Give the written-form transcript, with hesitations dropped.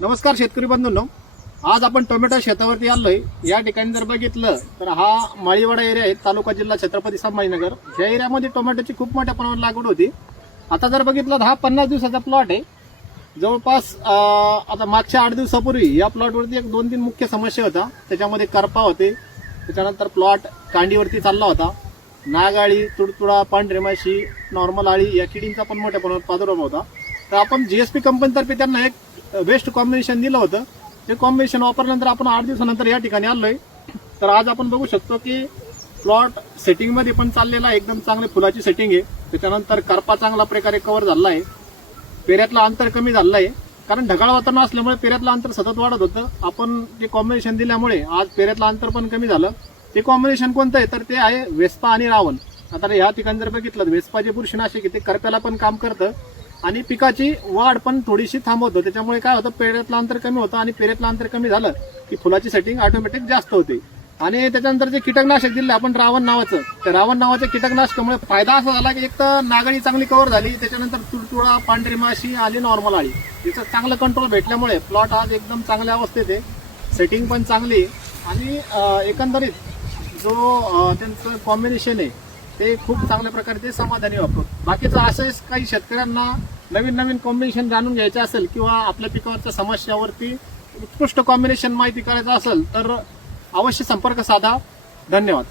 नमस्कार शेतकरी बंधूंनो, आज आपण टोमॅटो शेतावरती आलोय। या ठिकाणी जर बघितलं तर हा माळीवाडा एरिया आहे, तालुका जिल्हा छत्रपती संभाजीनगर। या एरियामध्ये टोमॅटोची खूप मोठ्या प्रमाणात लागवड होती। आता जर बघितलं तर हा 50 दिवसाचा प्लॉट आहे। जवळपास आता मागच्या 8 दिवसापूर्वी या प्लॉटवरती एक 2-3 मुख्य समस्या होता। त्याच्यामध्ये करपा होते, त्याच्यानंतर प्लॉट कांडीवरती चालला होता, नागाळी, तुडतुडा, पांढरी माशी, नॉर्मल आळी या किडींचा पण मोठ्या प्रमाणात प्रादुर्भाव होता। तर आपण जीएसपी कंपनीतर्फे त्यांना एक बेस्ट कॉम्बिनेशन दिलं होतं। ते कॉम्बिनेशन वापरल्यानंतर आपण 8 दिवसानंतर या ठिकाणी आलोय। तर आज आपण बघू शकतो की प्लॉट सेटिंग मध्ये पण चाललेला एकदम चांगले फुलाची सेटिंग आहे। त्याच्यानंतर करपा चांगला प्रकारे कव्हर झाला आहे, पेऱ्यातलं अंतर कमी झालं आहे, कारण ढगाळ वातावरण असल्यामुळे पेऱ्यातलं अंतर सतत वाढत होतं। आपण ते कॉम्बिनेशन दिल्यामुळे आज पेऱ्यातलं अंतर पण कमी झालं। ते कॉम्बिनेशन कोणतं आहे तर ते आहे वेस्पा आणि रावण। आता या ठिकाणी जर बघितलं तर वेस्पा जे बुरशीनाशक आहे ते करप्याला पण काम करतं आणि पिकाची वाढ पण थोडीशी थांबवतो। त्याच्यामुळे काय होतं, पेऱ्यातलं अंतर कमी होतं आणि पेऱ्यातलं अंतर कमी झालं की फुलाची सेटिंग ऑटोमॅटिक जास्त होते। आणि त्याच्यानंतर जे कीटकनाशक दिलं आपण रावण नावाचं, तर रावण नावाच्या कीटकनाशकामुळे फायदा असा झाला की एक तर नागळी चांगली कव्हर झाली, त्याच्यानंतर तुडतुडा, पांढरी माशी आली, नॉर्मल आळी याचं चांगलं कंट्रोल भेटल्यामुळे प्लॉट आज एकदम चांगल्या अवस्थेत आहे, सेटिंग पण चांगली आणि एकंदरीत जो त्यांचं कॉम्बिनेशन आहे ते खूप चांगल्या प्रकारे ते समाधानी वापरतो। बाकीचं असंच काही शेतकऱ्यांना नवीन कॉम्बिनेशन जाणून घ्यायचं असेल किंवा आपल्या पिकावरच्या समस्यावरती उत्कृष्ट कॉम्बिनेशन माहिती करायचं असेल तर अवश्य संपर्क साधा। धन्यवाद।